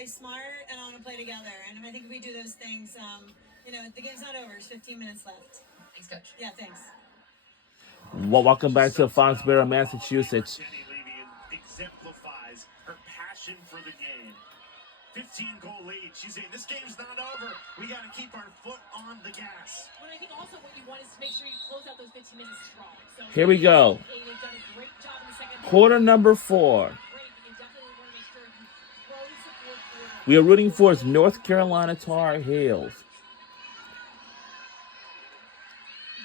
play smart, and I want to play together. And I think if we do those things, the game's not over. There's 15 minutes left. Thanks, Coach. Yeah, thanks. Well, welcome back to Foxborough, Massachusetts. Exemplifies her passion for the game. 15-goal lead. She's saying this game's not over. We got to keep our foot on the gas. But I think also what you want is to make sure you close out those 15 minutes strong. So here we go. They've done a great job in the second quarter number 4. We are rooting for North Carolina Tar Heels.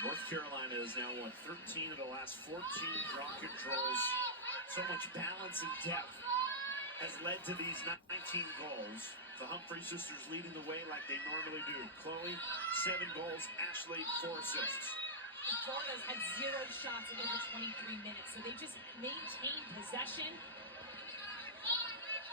North Carolina has now won 13 of the last 14 draw controls. So much balance and depth has led to these 19 goals. The Humphrey sisters leading the way like they normally do. Chloe, 7 goals. Ashley, 4 assists. Florida's had 0 shots in over 23 minutes, so they just maintained possession.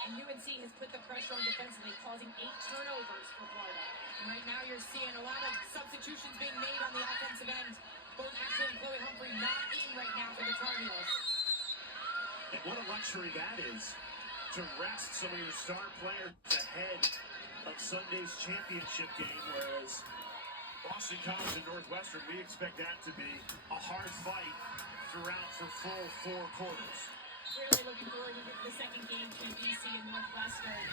And UNC has put the pressure on defensively, causing 8 turnovers for Florida. And right now you're seeing a lot of substitutions being made on the offensive end. Both Ashley and Chloe Humphrey not in right now for the Tar Heels. And what a luxury that is, to rest some of your star players ahead of Sunday's championship game, whereas Boston College and Northwestern, we expect that to be a hard fight throughout for full 4 quarters. Really looking forward to the second game between BC and Northwestern.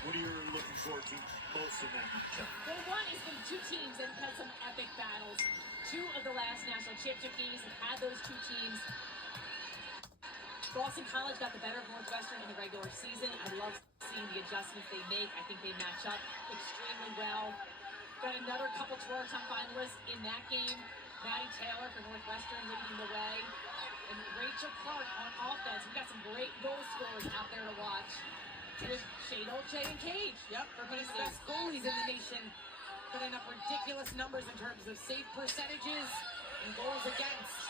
What are you looking forward to most in that matchup? Well, one has been 2 teams that have had some epic battles. 2 of the last national championship games have had those 2 teams. Boston College got the better of Northwestern in the regular season. I love seeing the adjustments they make. I think they match up extremely well. Got another couple Tewaaraton finalists in that game. Maddie Taylor for Northwestern leading the way. And Rachel Clark on offense. We've got some great goal scorers out there to watch. With Shea Dolce and Cage. Yep, one of the best goalies in the nation. Putting up ridiculous numbers in terms of save percentages and goals against.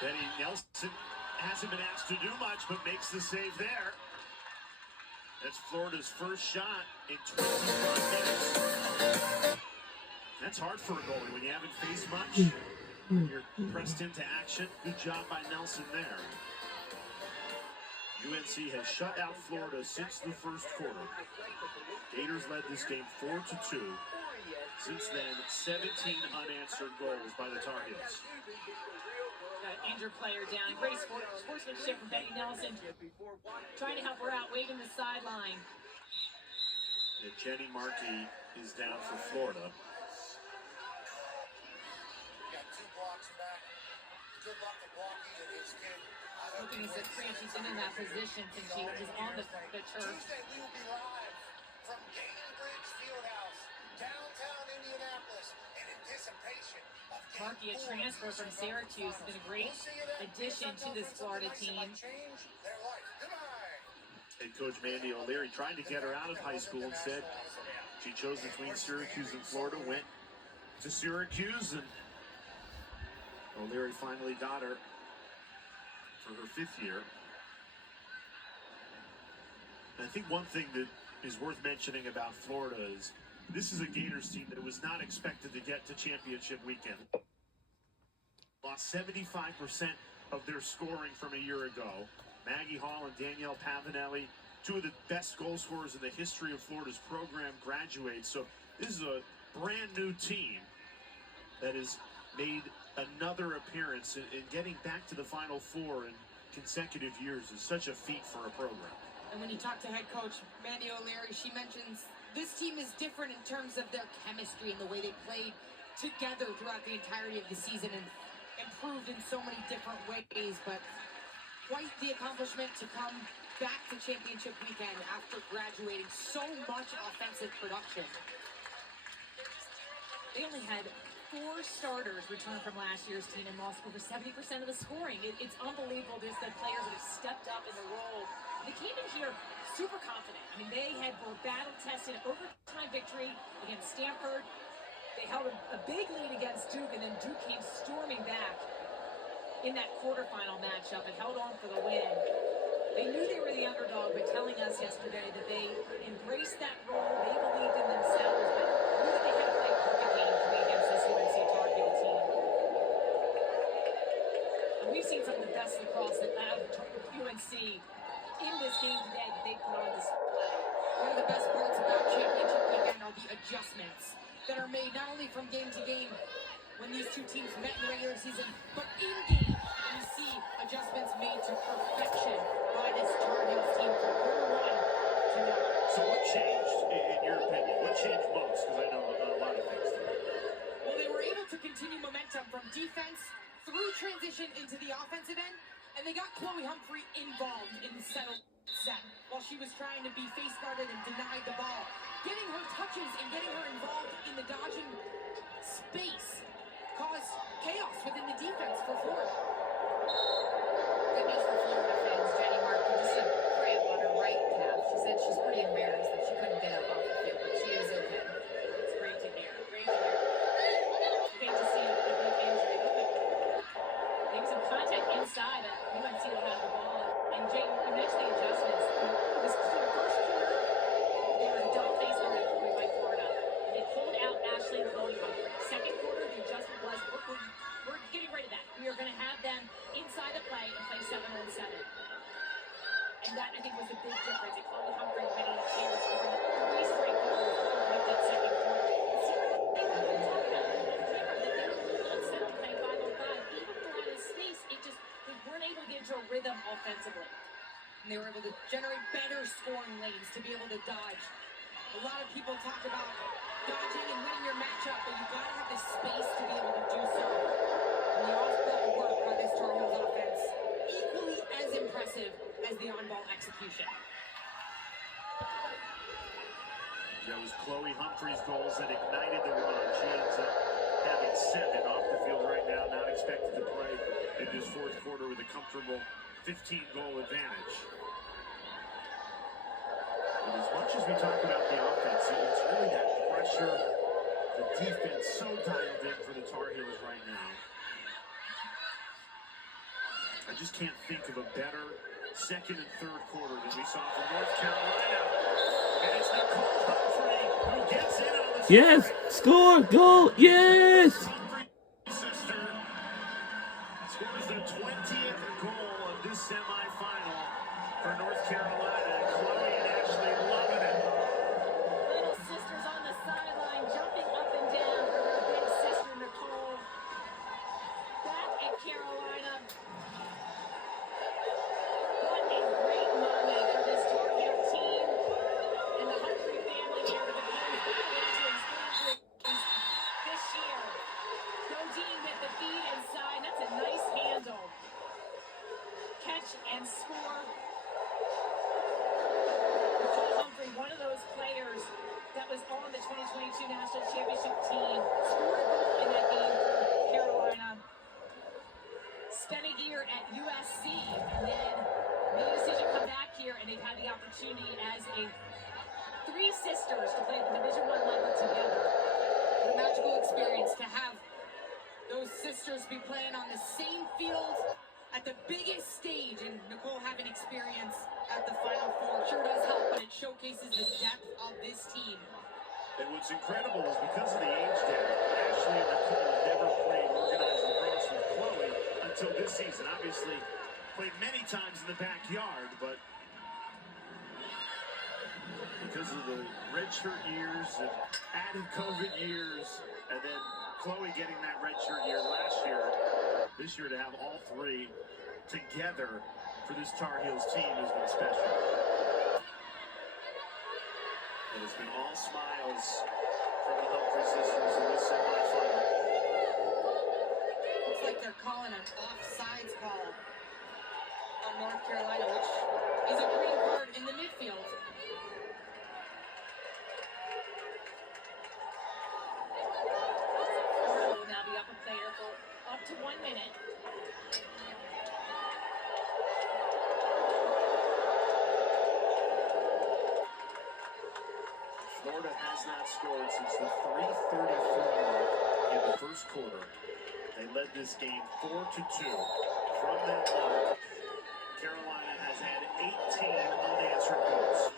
Benny Nelson hasn't been asked to do much, but makes the save there. That's Florida's first shot in 25 minutes. That's hard for a goalie when you haven't faced much. You're pressed into action. Good job by Nelson there. UNC has shut out Florida since the first quarter. Gators led this game 4-2. Since then, 17 unanswered goals by the Tar Heels. Injured player down. Great sportsmanship from Benny Nelson. Trying to help her out, waving the sideline. And Jenny Markey is down for Florida. Looking as if she's been in that position since she was on the turf. Tuesday, we will be live from Gainbridge Fieldhouse, downtown Indianapolis, in anticipation of Markey, a transfer from Syracuse, has been a great addition to this Florida team. Head coach Mandy O'Leary trying to get her out of high school. Instead, she chose between Syracuse and Florida, went to Syracuse, and O'Leary finally got her for her 5th year. And I think one thing that is worth mentioning about Florida is this is a Gators team that was not expected to get to championship weekend. Lost 75% of their scoring from a year ago. Maggie Hall and Danielle Pavanelli, 2 of the best goal scorers in the history of Florida's program, graduate. So this is a brand new team that has made another appearance, and getting back to the Final Four in consecutive years is such a feat for a program. And when you talk to head coach Mandy O'Leary, she mentions this team is different in terms of their chemistry and the way they played together throughout the entirety of the season and improved in so many different ways. But quite the accomplishment to come back to championship weekend after graduating so much offensive production. They only had 4 starters return from last year's team and lost over 70% of the scoring. It's unbelievable. There's the players that have stepped up in the role. They came in here super confident. I mean, they were battle-tested, overtime victory against Stanford. They held a big lead against Duke, and then Duke came storming back in that quarterfinal matchup and held on for the win. They knew they were the underdog, but telling us yesterday that they embraced that role, they believed in themselves, but knew that they had to play a perfect game to be against this UNC Tar Heel team. we've seen some of the best lacrosse that UNC in this game today that they put on display. One of the best parts about championship weekend are the adjustments that are made not only from game to game when these two teams met in the regular season, but in game. We see adjustments made to perfection by this Tar Heels team from quarter one to now. So what changed, in your opinion? What changed most? Because I know a lot of things did. Well, they were able to continue momentum from defense through transition into the offensive end, and they got Chloe Humphrey involved in the settle set while she was trying to be face guarded and denied the ball. Getting her touches and getting her involved in the dodging space caused chaos within the defense for Florida. Good news for Florida fans. Jenny Markey just a cramp on her right calf. She said she's pretty embarrassed that she couldn't get up off the field, but she is okay. It's great to hear. Great to hear. Hate to see a big injury. Maybe some contact inside. UNC will have the ball. And Jay, you mentioned the adjustments. This first quarter, they were double faced by Florida. And they pulled out Ashley and Chloe Humphrey. Second quarter, the adjustment was we're getting rid of that. We are going to have them inside the play and play 7-on-7. And that, I think, was the big difference. And Chloe Humphrey winning the team was scoring 3 straight goals with that second quarter. They were talking about it on camera that they were a little upset on playing 5-on-5. Even with a lot of space, they weren't able to get into a rhythm offensively. And they were able to generate better scoring lanes to be able to dodge. A lot of people talk about dodging and winning your matchup, but you gotta have the space to be able to do so. And the off-ball work by this Tar Heels offense, equally as impressive as the on-ball execution. That was Chloe Humphrey's goals that ignited the run. She ends up having 7 off the field right now, not expected to play in this fourth quarter with a comfortable 15-goal advantage. But as much as we talk about the offense, it's really that pressure, the defense so dialed in for the Tar Heels right now. I just can't think of a better second and third quarter than we saw from North Carolina. And it's Nicole Humphrey who gets in on the Yes, score, goal, yes. Humphrey's sister scores the 20th goal of this semifinal for North Carolina. Chloe and Ashley loving it. Little sisters on the sideline jumping up and down for their big sister Nicole. Back at Carolina. What a great moment for this Tar Heel team and the Humphrey family here to begin injuries this year. Godin with the feed inside. That's a nice handle. Catch and score. Nicole Humphrey, one of those players that was on the 2022 National Championship team, scored a goal in that game for Carolina. Spent a year at USC and then made a decision to come back here, and they've had the opportunity as three sisters to play the Division I level together. What a magical experience to have those sisters be playing on the same field at the biggest stage, and Nicole having experience at the Final Four sure does help, but it showcases the depth of this team. And what's incredible is because of the age gap, Ashley and Nicole have never played organized lacrosse with Chloe until this season. Obviously, played many times in the backyard, but because of the redshirt years and added COVID years, and then Chloe getting that redshirt year last year, this year to have all three together for this Tar Heels team has been special. It has been all smiles for the Humphrey sisters in this semifinal. Looks like they're calling an offsides call on North Carolina, which is a green card in the midfield. Florida will now be up a player for up to 1 minute. Florida has not scored since the 3:34 mark in the first quarter. They led this game 4-2. From that mark, Carolina has had 18 unanswered goals.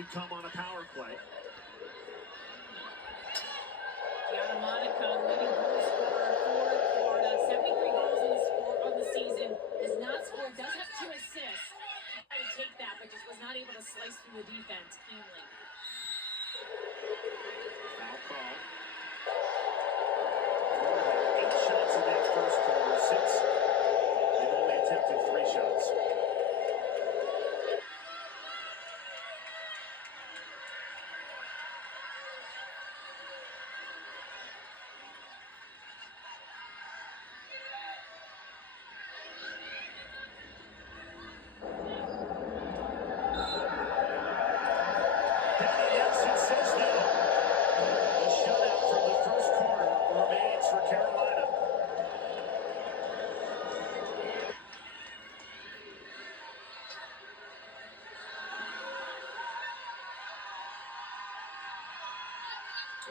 could come on a power play. Gianna Monaco, leading goal scorer for Florida. 73 goals on the season. Has not scored, does have 2 assists. Tried to take that, but just was not able to slice through the defense cleanly. Foul call. Florida had 8 shots in that first quarter. 6. They've only attempted 3 shots.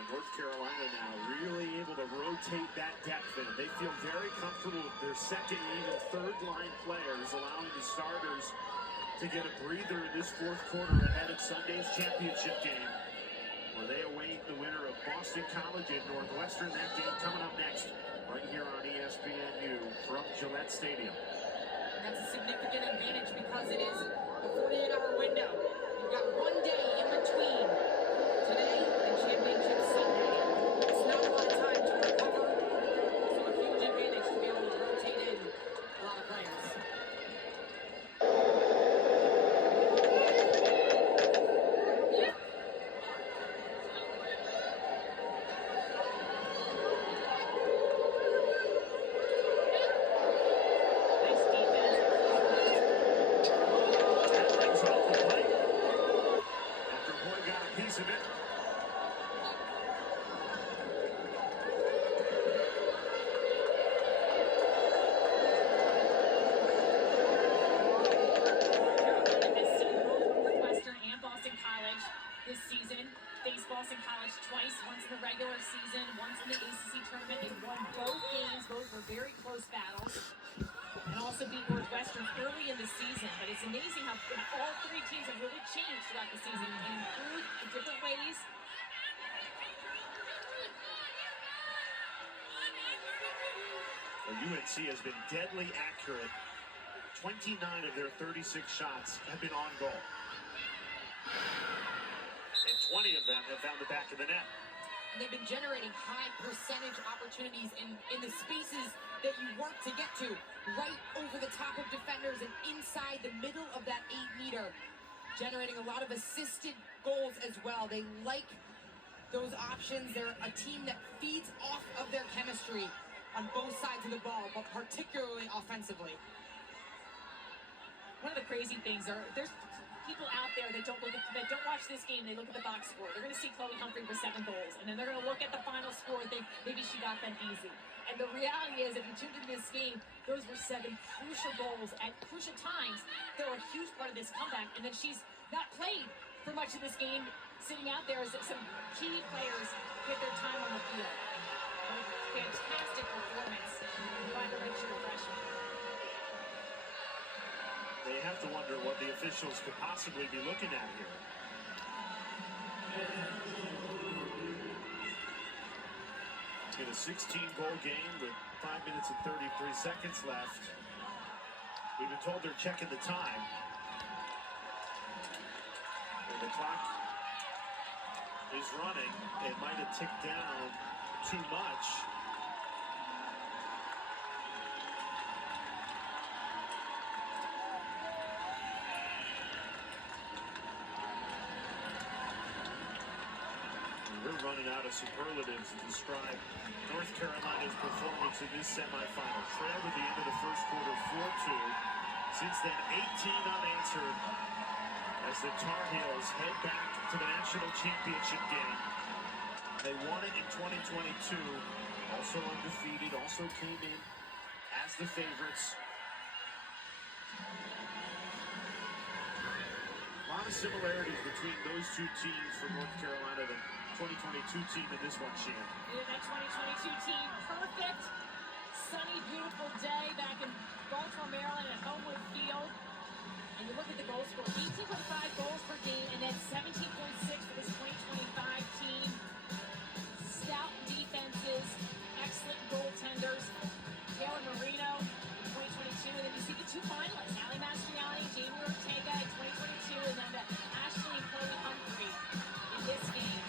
North Carolina now really able to rotate that depth in. They feel very comfortable with their second and even third line players, allowing the starters to get a breather in this fourth quarter ahead of Sunday's championship game, where they await the winner of Boston College and Northwestern. That game coming up next, right here on ESPNU from Gillette Stadium. And that's a significant advantage because it is a 48-hour window. You've got one day in between today and championship Sunday. It's not a lot of time to recover, so a huge advantage to be able to rotate in a lot of players. Nice defense. That rings off the pipe after Boyd got a piece of it. Carolina has seen both Northwestern and Boston College this season. Faced Boston College twice, once in the regular season, once in the ACC tournament. They won both games. Both were very close battles. And also beat Northwestern early in the season. But it's amazing how all 3 teams have really changed throughout the season and improved in different ways. Well, UNC has been deadly accurate. 29 of their 36 shots have been on goal. And 20 of them have found the back of the net. And they've been generating high percentage opportunities in the spaces that you work to get to, right over the top of defenders and inside the middle of that 8-meter, generating a lot of assisted goals as well. They like those options. They're a team that feeds off of their chemistry on both sides of the ball, but particularly offensively. One of the crazy things are there's people out there that don't watch this game. They look at the box score. They're going to see Chloe Humphrey for 7 goals, and then they're going to look at the final score and think maybe she got them easy. And the reality is, if you tuned in this game, those were 7 crucial goals at crucial times. They were a huge part of this comeback, and then she's not played for much of this game, sitting out there as some key players get their time on the field. A fantastic performance by the redshirt freshman. They have to wonder what the officials could possibly be looking at here. In a 16-goal game with 5 minutes and 33 seconds left. We've been told they're checking the time. And the clock is running. It might have ticked down too much. We're running out of superlatives to describe North Carolina's performance in this semifinal. Trailed at the end of the first quarter 4-2. Since then, 18 unanswered as the Tar Heels head back to the national championship game. They won it in 2022. Also undefeated, also came in as the favorites. A lot of similarities between those 2 teams for North Carolina. The 2022 team and this one, Shan. Yeah, that 2022 team, perfect, sunny, beautiful day back in Baltimore, Maryland at Homewood Field. And you look at the goal score, 18.5 goals per game, and then 17.6 for this 2025 team. Stout defenses, excellent goaltenders. Taylor Marino in 2022, and then you see the two finalists, Ali Mastriani, Jamie Ortega in 2022, and then the Ashley and Chloe Humphrey in this game.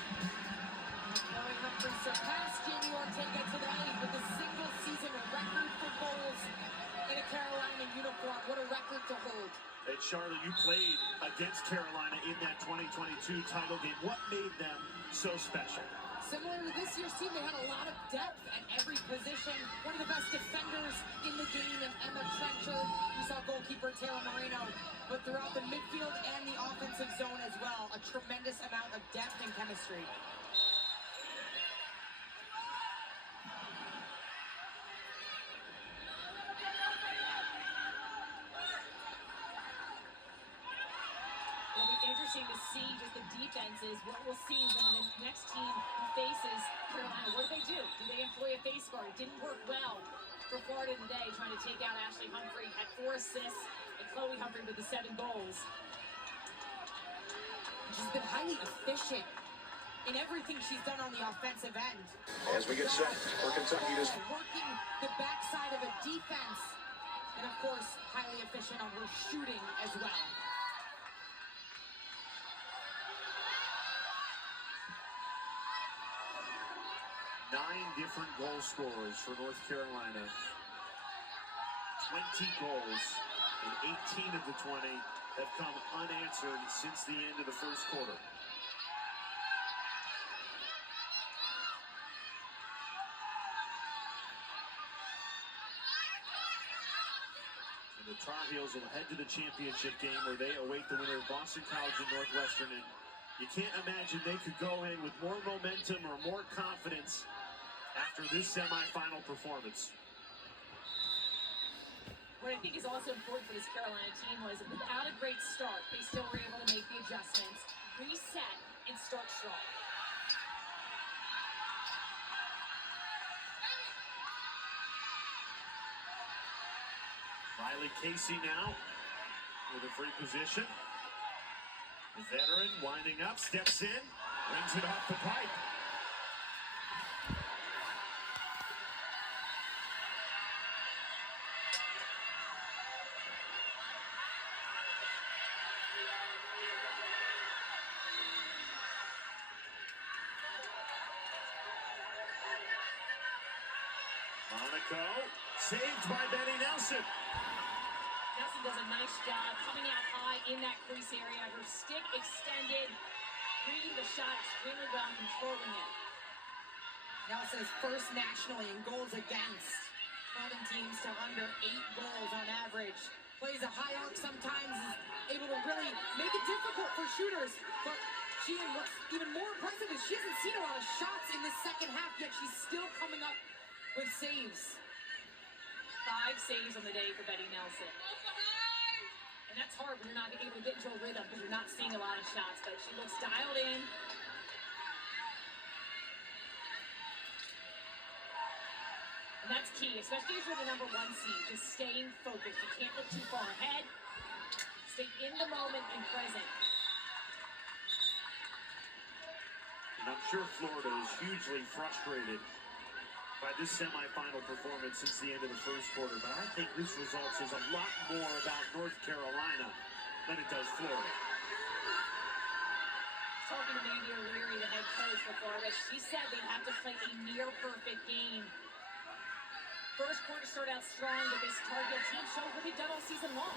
Chloe Humphrey surpassed Jamie Ortega today with a single season record for goals in a Carolina uniform. What a record to hold. And Charlotte, you played against Carolina in that 2022 title game. What made them so special? Similar to this year's team, they had a lot of depth at every position. One of the best defenders in the game in Emma Trencher. You saw goalkeeper Taylor Marino. But throughout the midfield and the offensive zone as well, a tremendous amount of depth and chemistry. It'll be interesting to see just the defenses. What we'll see when the next team faces Carolina. What do? Do they employ a face guard? It didn't work well for Florida today, trying to take out Ashley Humphrey. Had 4 assists, and Chloe Humphrey with the 7 goals. She's been highly efficient in everything she's done on the offensive end. As we get set for Kentucky this Working the backside of a defense. And of course, highly efficient on her shooting as well. Nine different goal scorers for North Carolina. 20 goals, and 18 of the 20 have come unanswered since the end of the first quarter. And the Tar Heels will head to the championship game where they await the winner of Boston College and Northwestern. And you can't imagine they could go in with more momentum or more confidence after this semifinal performance. What I think is also important for this Carolina team was without a great start, they still were able to make the adjustments, reset, and start strong. Riley Casey now with a free position. The veteran winding up, steps in, brings it off the pipe. Monaco, saved by Benny Nelson. Nelson does a nice job coming out high in that crease area. Her stick extended, reading the shot extremely well, controlling it. Nelson is first nationally in goals against, holding teams to under 8 goals on average. Plays a high arc sometimes, is able to really make it difficult for shooters. But she, and what's even more impressive is she hasn't seen a lot of shots in this second half, yet she's still coming up with saves. 5 saves on the day for Betty Nelson. And that's hard when you're not able to get into a rhythm because you're not seeing a lot of shots, but she looks dialed in. And that's key, especially if you're the #1 seed, just staying focused. You can't look too far ahead. Stay in the moment and present. And I'm sure Florida is hugely frustrated by this semifinal performance since the end of the first quarter. But I think this result says a lot more about North Carolina than it does Florida. Talking to Mandy O'Leary, the head coach for Florida, she said they have to play a near-perfect game. First quarter started out strong, but this Tar-Heel team showed what they've done all season long.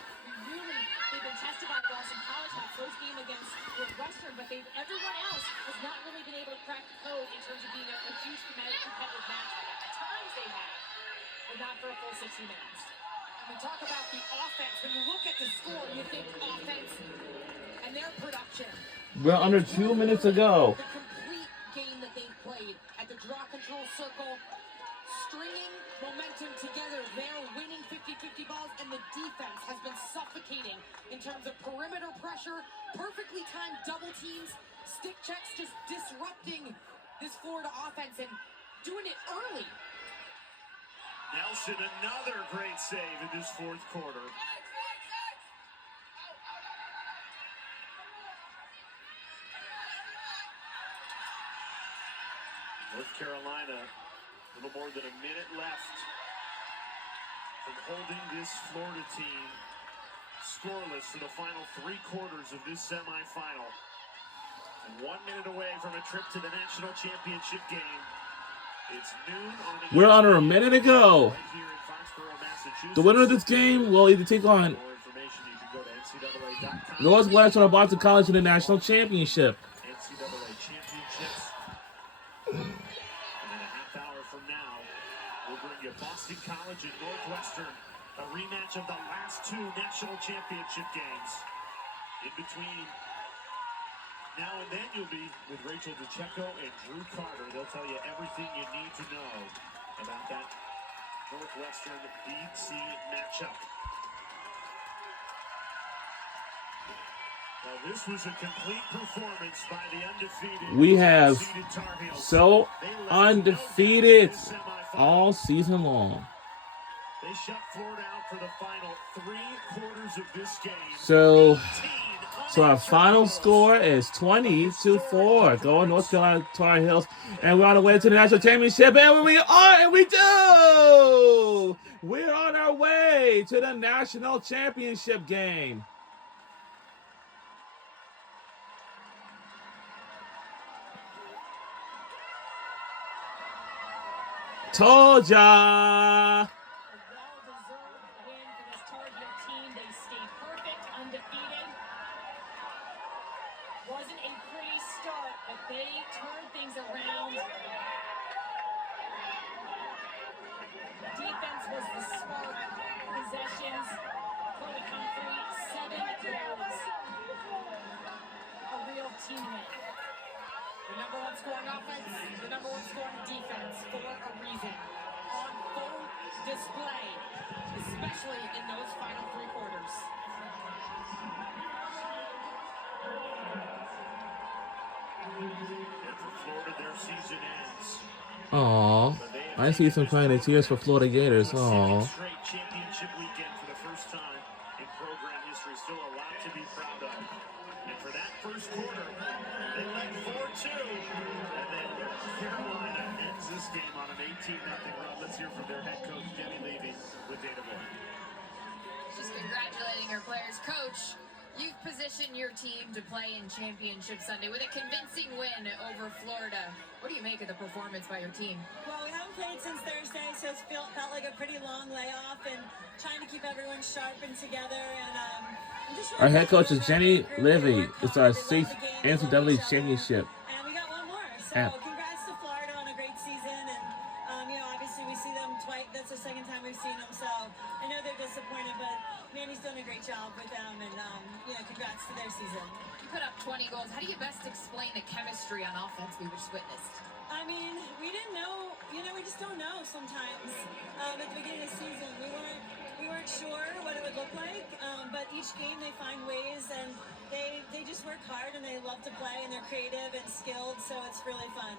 They've been tested by Boston College, had a close game against Northwestern, but everyone else has not really been able to crack the code in terms of being a huge competitive matchup. At times they have, but not for a full 60 minutes. When we talk about the offense, when you look at the score, you think offense and their production. We're under 2 minutes ago. The complete game that they've played at the draw control circle, stringing momentum together. They're winning 50-50 balls, and the defense has been suffocating in terms of perimeter pressure, perfectly timed double teams, stick checks, just disrupting this Florida offense and doing it early. Nelson, another great save in this fourth quarter. North Carolina, a little more than a minute left from holding this Florida team scoreless for the final 3 quarters of this semifinal. And 1 minute away from a trip to the national championship game. It's noon on the We're under a minute to go. right here in Foxborough, Massachusetts. The winner of this game will either take on For more information, you can go to NCAA.com. Northwestern or Boston College in the national championship. NCAA championships. And then a half hour from now, we'll bring you Boston College and Northwestern, a rematch of the last 2 national championship games. In between now and then, you'll be with Rachel DeCecco and Drew Carter. They'll tell you everything you need to know about that Northwestern BC matchup. Well, this was a complete performance by the undefeated. We have seeded Tar Heels. so They left undefeated no doubt in the semifinal. all season long. They shut Florida out for the final 3 quarters of this game. So 18 our final score is 20-4. Going North Carolina Tar Heels. And we're on the way to the national championship. And we are, and we do! We're on our way to the national championship game. Told ya! A well-deserved win for this Tar Heel team. They stayed perfect, undefeated. Wasn't a pretty start, but they turned things around. Defense was the spark. Possessions. Chloe Humphrey, 7 goals. A real team win. The number 1 scoring offense, the number 1 scoring defense for a reason. On full display, especially in those final 3 quarters. And for Florida, their season ends. Aw, I see some crying tears for Florida Gators. A Aw. second straight championship weekend for the first time in program history. Still a lot to be proud of. And for that first quarter, they led 4-2. And then Carolina ends this game on an 18-0 run. Let's hear from their head coach, Jenny Levy, with Data Boy. She's congratulating her players. Coach, you've positioned your team to play in Championship Sunday with a convincing win over Florida. What do you make of the performance by your team? Well, we haven't played since Thursday, so it's felt like a pretty long layoff and trying to keep everyone sharp and together. And I'm just Our really head coach is proud of Jenny the group. They Livy. work It's hard, our they love 6th the game, they love NCAA each other. championship. And we got one more. So Yeah. congrats to Florida on a great season. And, obviously we see them twice. That's the second time we've seen them. So I know they're disappointed, but Manny's done a great job with them. And, congrats to their season. You put up 20 goals. How do you best explain the chemistry on offense we just witnessed? I mean, we didn't know, we just don't know sometimes. At the beginning of the season, we weren't sure what it would look like, but each game they find ways, and they just work hard, and they love to play, and they're creative and skilled, so it's really fun.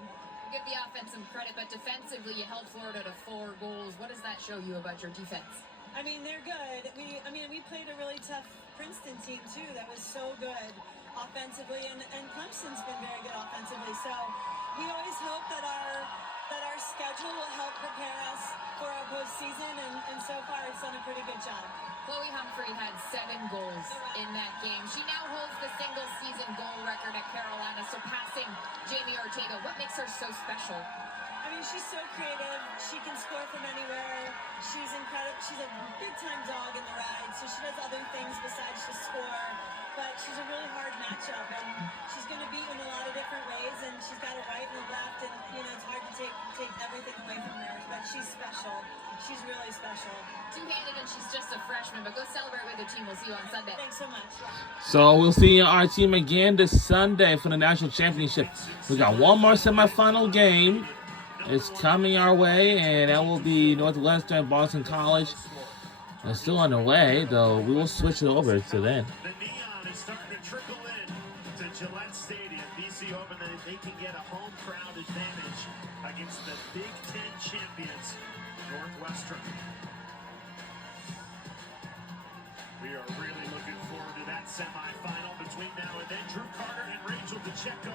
Give the offense some credit, but defensively you held Florida to 4 goals. What does that show you about your defense? I mean, they're good. We played a really tough Princeton team, too, that was so good offensively, and Clemson's been very good offensively, so we always hope that our schedule will help prepare us for our postseason, and so far it's done a pretty good job. Chloe Humphrey had 7 goals in that game. She now holds the single-season goal record at Carolina, surpassing Jamie Ortega. What makes her so special? I mean, she's so creative. She can score from anywhere. She's incredible. She's a big-time dog in the ride, so she does other things besides just score. But she's a really hard matchup, and she's going to beat in a lot of different ways, and she's got a right and a left, and, it's hard to take everything away from her. But she's special. She's really special. Two-handed, and she's just a freshman, but go celebrate with your team. We'll see you on Sunday. Thanks so much. So we'll see our team again this Sunday for the national championship. We got one more semifinal game. It's coming our way, and that will be Northwestern Boston College. It's still underway, though we will switch it over to then. The neon is starting to trickle in to Gillette Stadium. BC hoping that they can get a home crowd advantage against the Big Ten champions, Northwestern. We are really looking forward to that semifinal between now and then. Drew Carter and Rachel DeCecco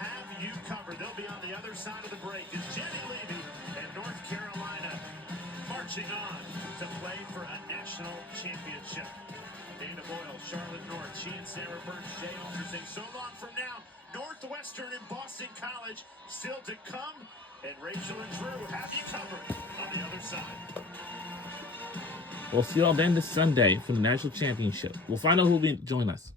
have you covered. They'll be on the other side of the break as Jenny Levy and North Carolina marching on to play for a national championship. Dana Boyle, Charlotte North, she and Sarah Burns, Jay Alder saying so long from now. Northwestern and Boston College still to come. And Rachel and Drew have you covered on the other side. We'll see you all then this Sunday for the national championship. We'll find out who will join us.